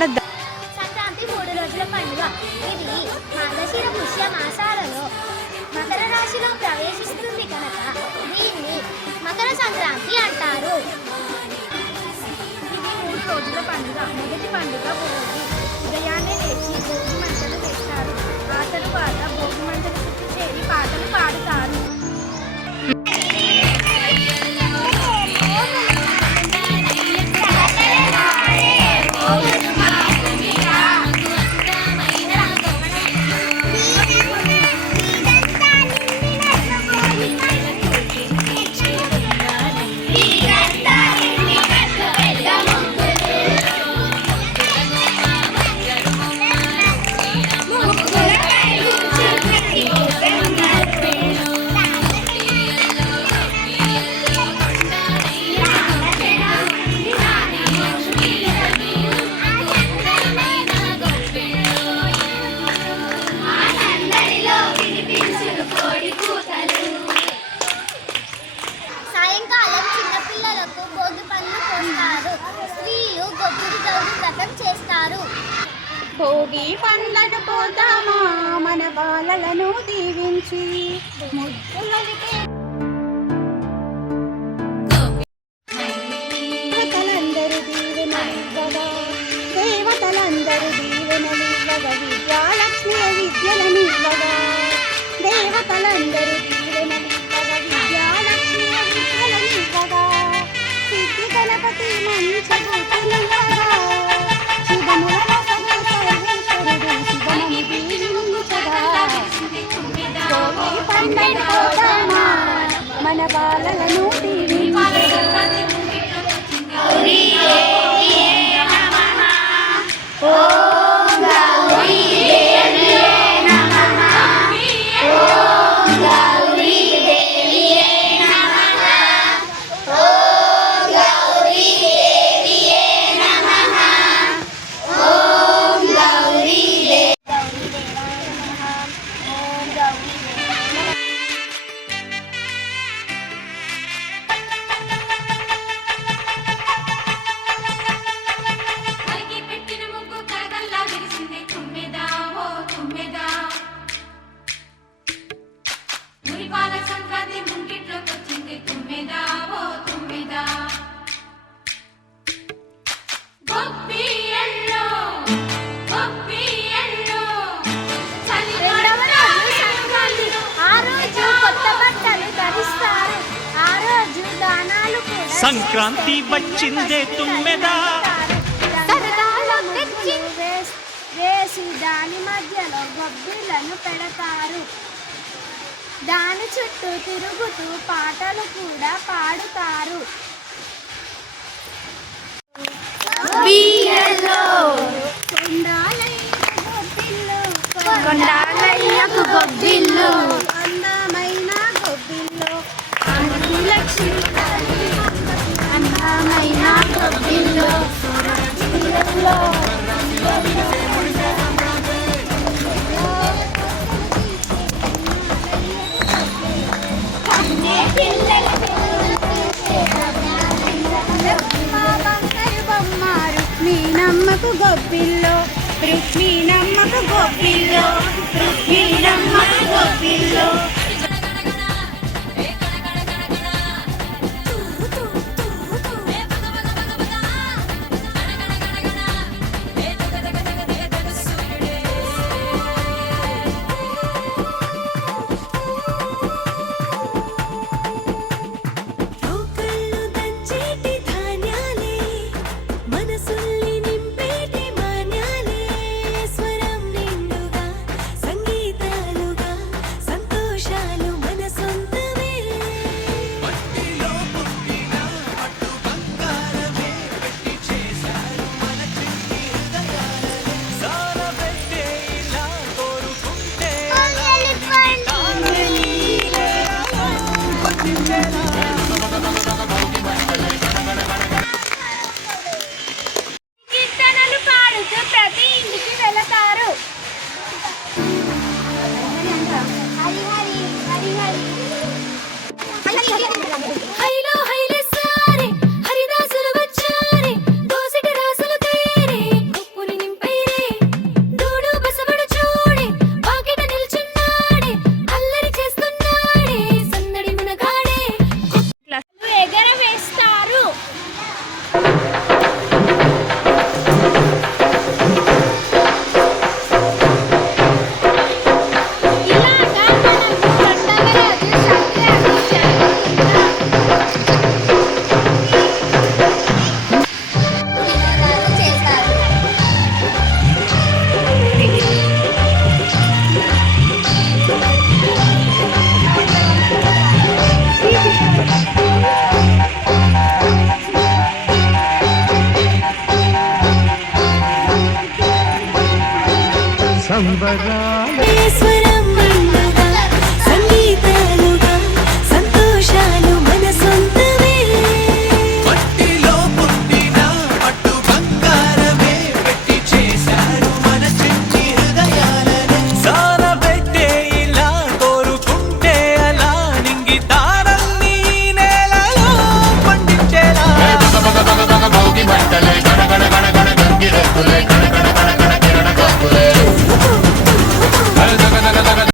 సంక్రాంతి 3 రోజుల పండుగ. ఇది మార్గశిర పుష్య మాసాలలో మకర రాశిలో ప్రవేశిస్తుంది కనుక దీన్ని మకర సంక్రాంతి అంటారు. ఇది 3 రోజుల పండుగ. మొదటి పండుగ భోగి. ఉదయాన్నే లేచి భోగి మంటలు వేస్తారు. ఆ తరువాత భోగి మంటల చుట్టూ చేరి పాటలు పాడుతారు. సాయంకాలం చిన్నపిల్లలకు భోగి పళ్ళు పోస్తారు. స్త్రీలు గొబ్బిలి గౌరి వ్రతం చేస్తారు. భోగి పండ్లను పోతామా మన బాలలను దీవించి ముద్దులకి దేవతలందరూ దీవెనలివ్వగా విద్యాలక్ష్మి విద్యలనివ్వగా దేవతలందరూ దీవెనలివ్వగా విద్యాలక్ష్మి విద్యలనివ్వగా సిద్ధి గణపతి మంచి బుద్ధులివ్వగా శుభములను సర్వేశ్వరుడు శుభమని దీవించగా భోగి పండగ పోదామా మన బాలలను దీవించగా సంక్రాంతి వచ్చిందే తుమ్మెదా వేసి దాని మధ్యలో గొబ్బిలను పెడతారు. దాని చుట్టూ తిరుగుతూ పాటలు కూడా పాడుతారు. కొండాలయ్యకు గొబ్బిల్లు అందమైన గొబ్బిల్లు లక్ష్మి అందమైన గొబ్బిల్లు రుక్మిణమ్మకు గొబ్బిల్లో రుక్మిణమ్మకు గొబ్బిల్లో రుక్మిణమ్మకు గొబ్బిల్లో సంబరాల ఈశ్వర